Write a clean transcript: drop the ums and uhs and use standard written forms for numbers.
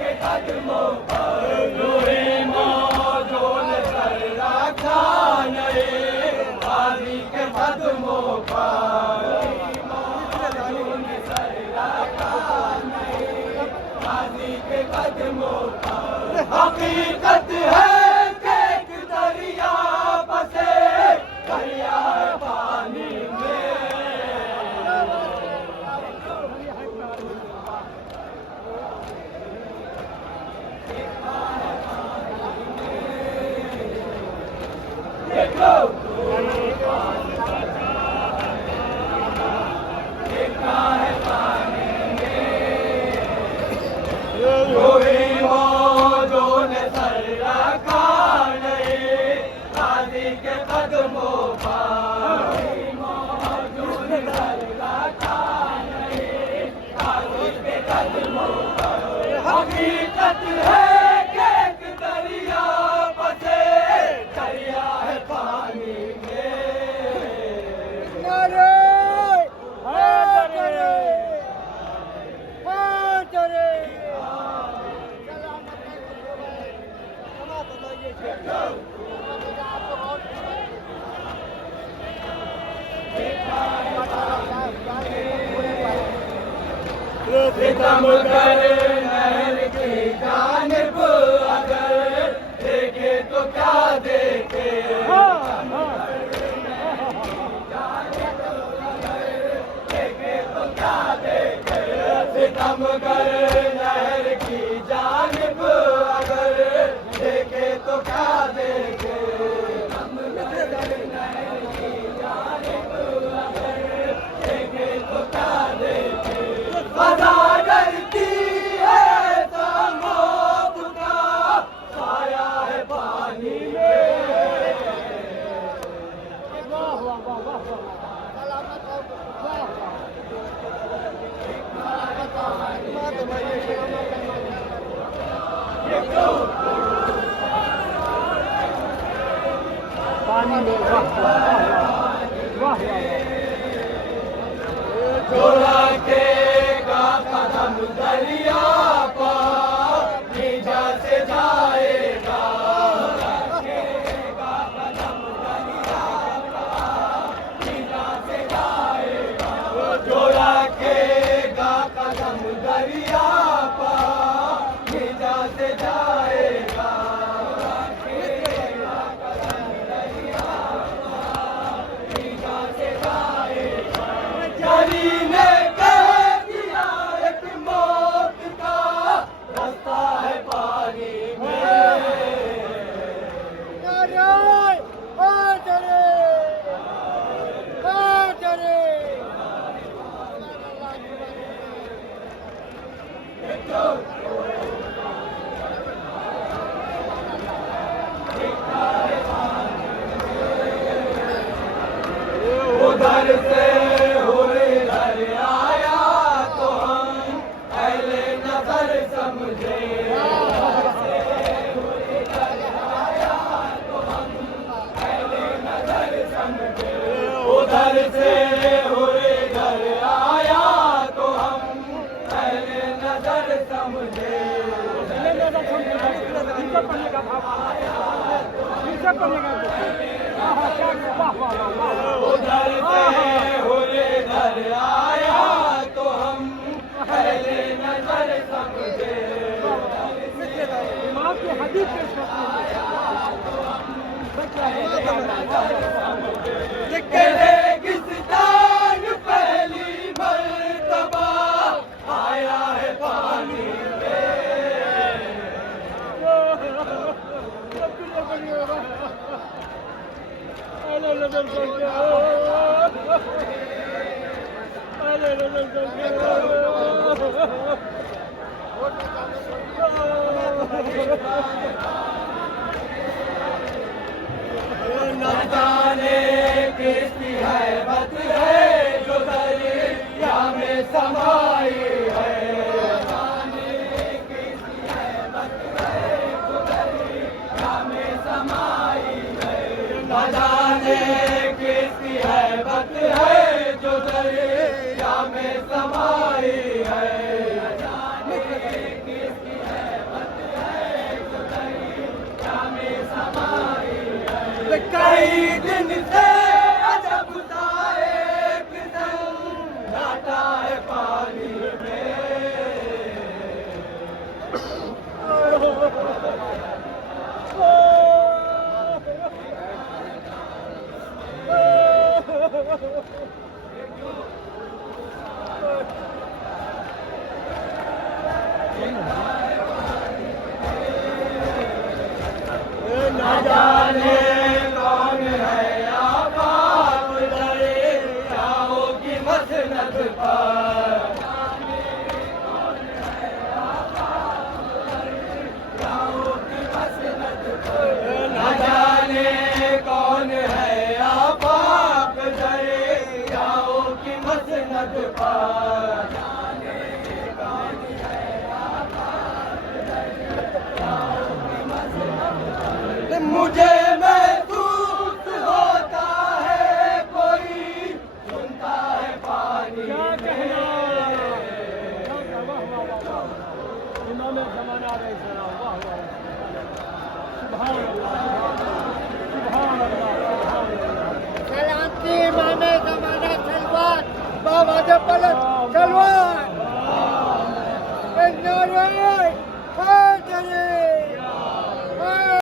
के कदमों पर रोए मौजों ने सर रखा नहीं, गाजी के कदमों पर मौजों ने सर रखा नहीं, गाजी के कदमों पर। हकीकत है कि एक दरिया बसे दरिया है पानी में। रोए मौजों ने सर रखा नहीं, गाजी के कदमों पर मौजों ने सर रखा नहीं, गाजी के कदमों पर। हकीकत है कि एक दरिया बसे दरिया है पानी में। सितम कर नहर की जानिब अगर देखे तो क्या देखे, देखे तो क्या देखे। सितम कर नहर की जानिब अगर देखे तो क्या देखे, नहर की जानिब अगर देखे तो क्या देखे। फजा डरती है तो मौत का साया है पानी में। पानी में जो रखेगा कदम दरिया पर नीजा से जाएगा, रखेगा कदम दरिया पर नीजा से जाएगा। जो रखेगा कदम दरिया पर नीजा से जाएगा, रखेगा कदम दरिया पर नीजा से जाएगा। जानी ने कह दिया एक मौत का रास्ता है पानी में। उधर से इधर आया तो हम पहले नजर समझे, उधर से इधर आया तो हम पहले नजर समझे। उधर से इधर आया तो हम पहले नजर समझे। उधर से इधर आया तो हम पहले नजर समझे। रेगिस्तान पहली मर्तबा आया है पानी न जाने किसकी हैबत है जो दरिया में समाई है, न जाने किसकी हैबत है जो दरिया में समाई है। न जाने किसकी हैबत है जो दरिया में समाई है, न जाने किसकी है न जाने कौन है आबाद दरियाओं की मसनद पर, न जाने कौन है आबाद दरियाओं की मसनद पर। मुझे महसूस होता है कोई सुनता है पानी। क्या कहना, इमाम ज़माना अलैहिस्सलाम, वाह वाह, सुभान अल्लाह, सुभान अल्लाह, सुभान अल्लाह। सलामती इमाम ज़माना सलवान, बाबा जब पलट सलवान, नारे हैदरी।